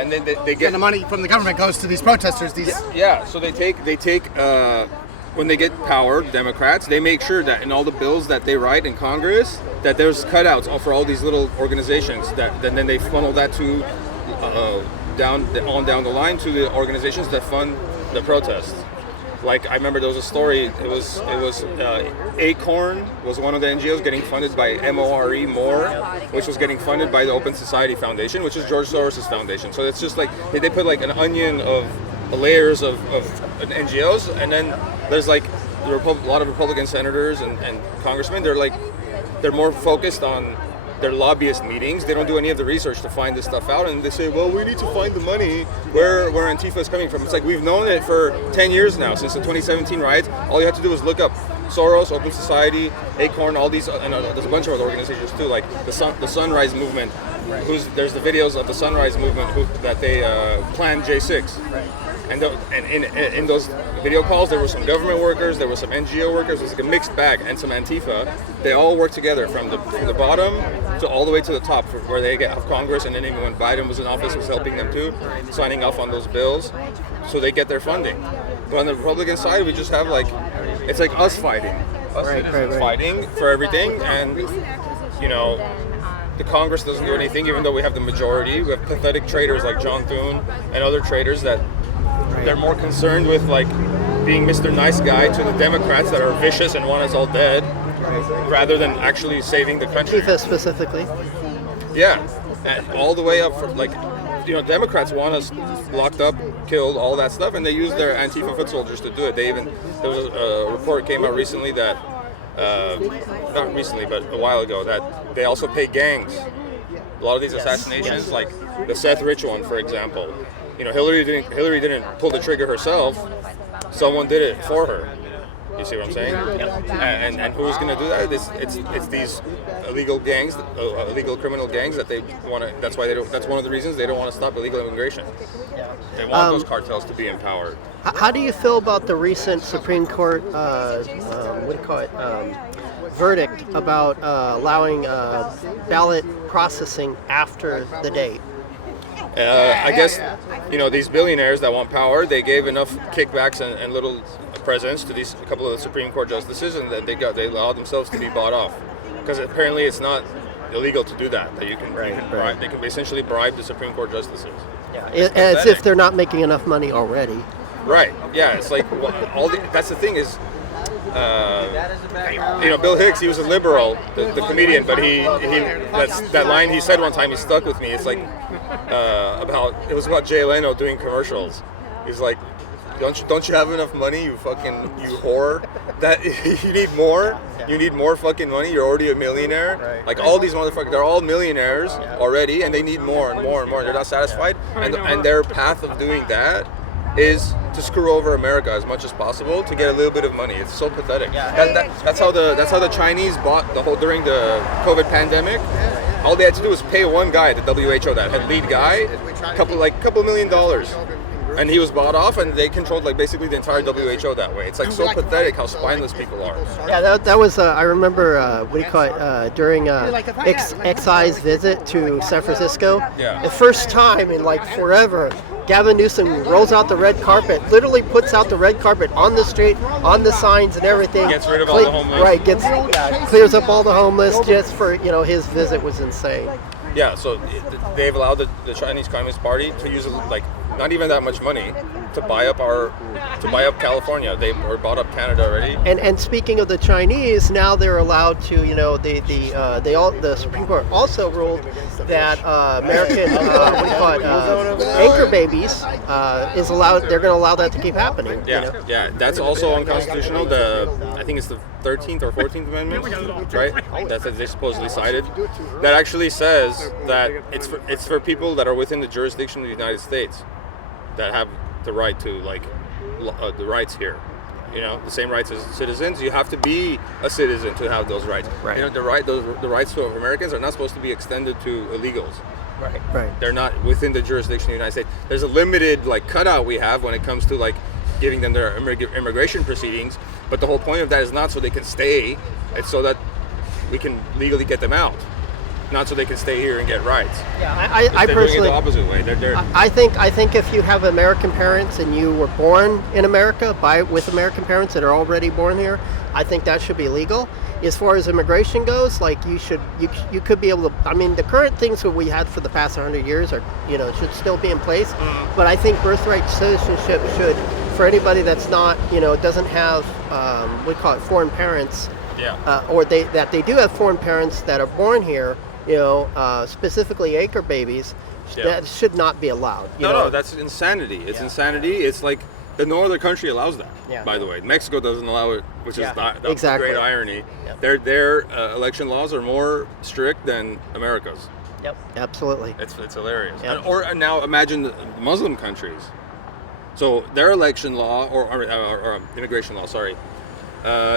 and then they get And the money from the government goes to these protesters. So they take when they get power, Democrats, they make sure that in all the bills that they write in Congress, that there's cutouts for all these little organizations. Then they funnel that to down the line to the organizations that fund the protests. Like, I remember there was a story. It was Acorn was one of the NGOs getting funded by More, which was getting funded by the Open Society Foundation, which is George Soros' foundation. So it's just like they put like an onion of layers of NGOs, and then there's like a lot of Republican senators and congressmen. They're more focused on their lobbyist meetings. They don't do any of the research to find this stuff out, and they say, well, we need to find the money where Antifa is coming from. It's like, we've known it for 10 years now, since the 2017 riots. All you have to do is look up Soros, Open Society, Acorn, all these, and there's a bunch of other organizations too, like the Sunrise Movement. There's the videos of the Sunrise Movement that they planned J6. And in those video calls, there were some government workers, there were some NGO workers, it was like a mixed bag, and some Antifa. They all work together from the bottom to all the way to the top, where they get Congress, and then even when Biden was in office, was helping them too, signing off on those bills, so they get their funding. But on the Republican side, we just have it's like us fighting. Fighting for everything, and the Congress doesn't do anything, even though we have the majority. We have pathetic traitors like John Thune and other traitors that they're more concerned with being Mr. Nice Guy to the Democrats that are vicious and want us all dead, rather than actually saving the country. Antifa specifically. Yeah, and all the way up for Democrats want us locked up, killed, all that stuff, and they use their Antifa foot soldiers to do it. There was a report came out recently that, not recently, but a while ago, that they also pay gangs. A lot of these assassinations, like the Seth Rich one, for example. Hillary didn't pull the trigger herself. Someone did it for her. You see what I'm saying? And who's going to do that? It's these illegal gangs, illegal criminal gangs that they want to. That's why they don't. That's one of the reasons they don't want to stop illegal immigration. They want those cartels to be empowered. How do you feel about the recent Supreme Court? Verdict about allowing ballot processing after the date? I guess, these billionaires that want power, they gave enough kickbacks and little presents to these a couple of the Supreme Court justices, and then they allowed themselves to be bought off. Because apparently it's not illegal to do that. That you can, bribe. They can essentially bribe the Supreme Court justices. As if they're not making enough money already. Right. Yeah. It's like that's the thing is, Bill Hicks, he was a liberal, the comedian, but that line he said one time, he stuck with me. It's like it was about Jay Leno doing commercials. He's like, don't you have enough money, you whore? That you need more. You need more fucking money. You're already a millionaire. Like all these motherfuckers, they're all millionaires already, and they need more and more and more. They're not satisfied, and their path of doing that is to screw over America as much as possible to get a little bit of money. It's so pathetic. That's how the Chinese bought during the COVID pandemic. All they had to do was pay one guy at the WHO, that head lead guy, couple $1 million. And he was bought off, and they controlled basically the entire WHO that way. It's so pathetic how spineless people are. Yeah, that was. I remember during Xi's visit to San Francisco. Yeah. The first time in forever, Gavin Newsom rolls out the red carpet. Literally puts out the red carpet on the street, on the signs and everything. Gets rid of all the homeless. Right. Clears up all the homeless just for his visit was insane. Yeah, so they've allowed the Chinese Communist Party to use not even that much money to buy up California. They bought up Canada already. And speaking of the Chinese, now they're allowed to. The Supreme Court also ruled that American anchor babies is allowed. They're going to allow that to keep happening. Yeah, that's also unconstitutional. I think it's the 13th or 14th Amendment, right? That's they supposedly cited. That actually says that it's for people that are within the jurisdiction of the United States that have the right to the rights here. The same rights as citizens. You have to be a citizen to have those rights. Right. The rights of Americans are not supposed to be extended to illegals. Right. They're not within the jurisdiction of the United States. There's a limited cutout we have when it comes to giving them their immigration proceedings. But the whole point of that is not so they can stay. It's so that we can legally get them out. Not so they can stay here and get rights. Yeah, I personally doing it the opposite way. I think if you have American parents and you were born in America with American parents that are already born here, I think that should be legal. As far as immigration goes, you could be able to. I mean, the current things that we had for the past 100 years are should still be in place. But I think birthright citizenship should, for anybody that's not doesn't have we call it foreign parents. Yeah. Or they do have foreign parents that are born here. Specifically acre babies, that should not be allowed. No, that's insanity. It's insanity. It's the no other country allows that. Yeah. By the way, Mexico doesn't allow it, which is that's exactly. a great irony. Yep. Their election laws are more strict than America's. Yep, absolutely. It's hilarious. Yep. Or now imagine the Muslim countries. So their election law or immigration law,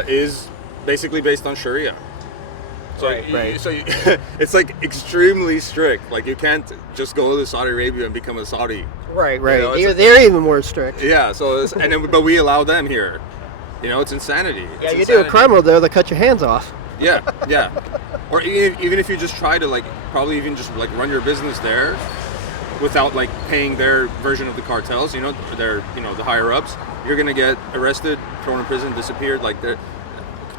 is basically based on Sharia. So, it's extremely strict. You can't just go to Saudi Arabia and become a Saudi. Right. They're even more strict. Yeah. So, but we allow them here. It's insanity. Yeah, you do a crime over there, they'll cut your hands off. Yeah. Or even if you just try to probably even just run your business there, without paying their version of the cartels. Their the higher ups. You're gonna get arrested, thrown in prison, disappeared.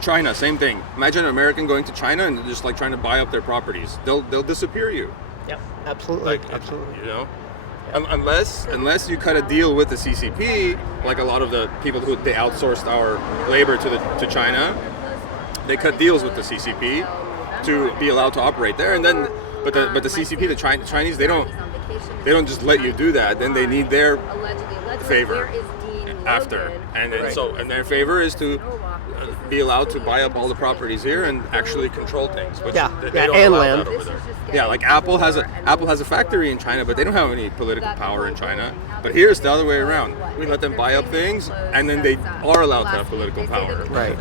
China, same thing. Imagine an American going to China and just trying to buy up their properties. They'll disappear you. Yep, absolutely. Absolutely. Unless you cut a deal with the CCP, like a lot of the people who they outsourced our labor to China, they cut deals with the CCP to be allowed to operate there. And then, but the CCP, the Chinese, they don't just let you do that. Then they need their favor after, and their favor is to be allowed to buy up all the properties here and actually control things. Which they don't and allow land. that over there. Yeah, Apple has a factory in China, but they don't have any political power in China. But here it's the other way around. We let them buy up things, and then they are allowed to have political power. Right.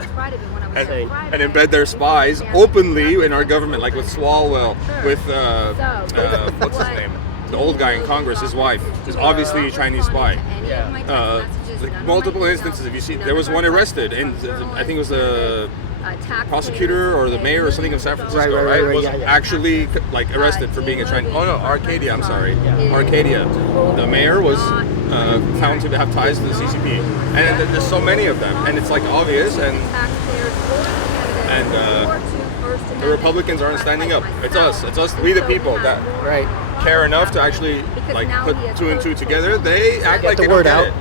And embed their spies openly in our government, like with Swalwell, with what's his name? The old guy in Congress, his wife is obviously a Chinese spy. Multiple instances. If you see, there was one arrested, and I think it was prosecutor or the mayor or something of San Francisco, Right, was yeah. actually like arrested for being a trans. Oh no, Arcadia. I'm sorry, Arcadia. The mayor was found to have ties to the CCP, and there's so many of them, and it's like obvious, and the Republicans aren't standing up. It's us, we the people that Right. care enough to actually like put two and two together. They act like the they don't word get out. it.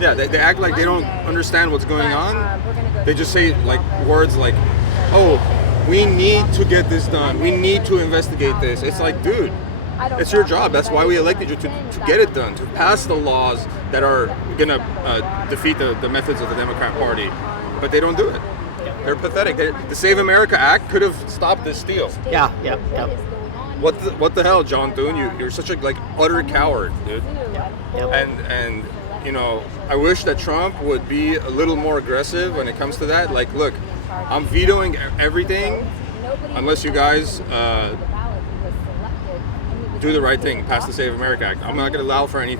Yeah, they act like they don't understand what's going on. They just say like words like, "Oh, we need to get this done. We need to investigate this." It's like, dude, it's your job. That's why we elected you to get it done, to pass the laws that are gonna defeat the methods of the Democrat Party. But they don't do it. They're pathetic. The Save America Act could have stopped this steal. Yeah. What the hell, John Thune? You're such a like utter coward, dude. Yep. And you know, I wish that Trump would be a little more aggressive when it comes to that. Like, look, I'm vetoing everything unless you guys do the right thing, pass the Save America Act. I'm not going to allow for any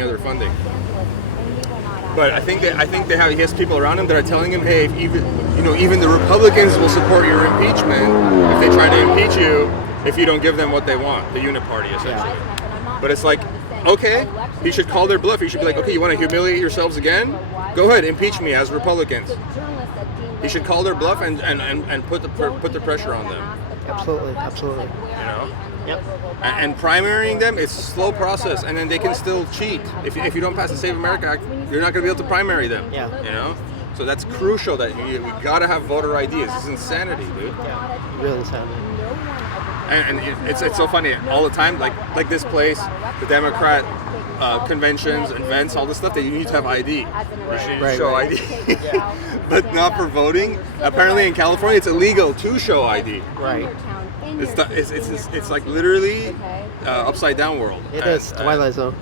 other funding. But I think he has people around him that are telling him, hey, if even the Republicans will support your impeachment if they try to impeach you if you don't give them what they want, the uniparty essentially. But it's like, okay, he should call their bluff. He should be like, okay, you want to humiliate yourselves again? Go ahead, impeach me as Republicans. He should call their bluff and put the pressure on them. Absolutely. You know. Yep. And primarying them, it's a slow process, and then they can still cheat. If you don't pass the Save America Act, you're not going to be able to primary them. Yeah. You know. So that's crucial. That we got to have voter ID. This is insanity, dude. Yeah. Real insanity. And it's so funny all the time, like this place, the Democrat conventions, events, all this stuff that you need to have ID. You should show ID, but not for voting. Apparently in California, it's illegal to show ID. Right. It's like literally upside down world. It is Twilight Zone.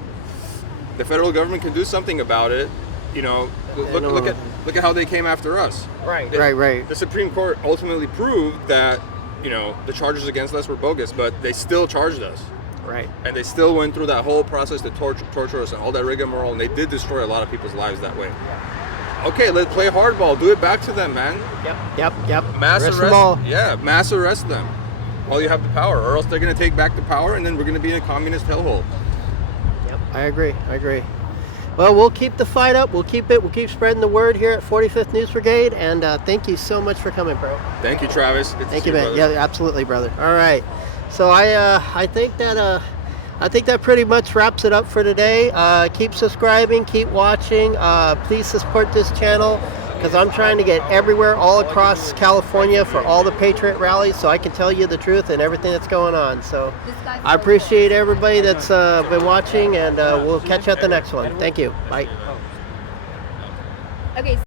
The federal government can do something about it. You know, look at how they came after us. Right. The Supreme Court ultimately proved that, you know, the charges against us were bogus, but they still charged us. Right. And they still went through that whole process to torture us and all that rigmarole, and they did destroy a lot of people's lives that way. Okay, let's play hardball. Do it back to them, man. Yep. Mass arrest them all. Yeah, mass arrest them while you have the power, or else they're going to take back the power, and then we're going to be in a communist hellhole. Yep, I agree. Well, we'll keep the fight up. We'll keep spreading the word here at 45th News Brigade, and thank you so much for coming, bro. Thank you, Travis. Thank you, man. Yeah, absolutely, brother. All right. So I think that pretty much wraps it up for today. Keep subscribing, keep watching. Please support this channel because I'm trying to get everywhere, all across California for all the Patriot rallies, so I can tell you the truth and everything that's going on. So I appreciate everybody that's been watching, and we'll catch you at the next one. Thank you. Bye. Okay.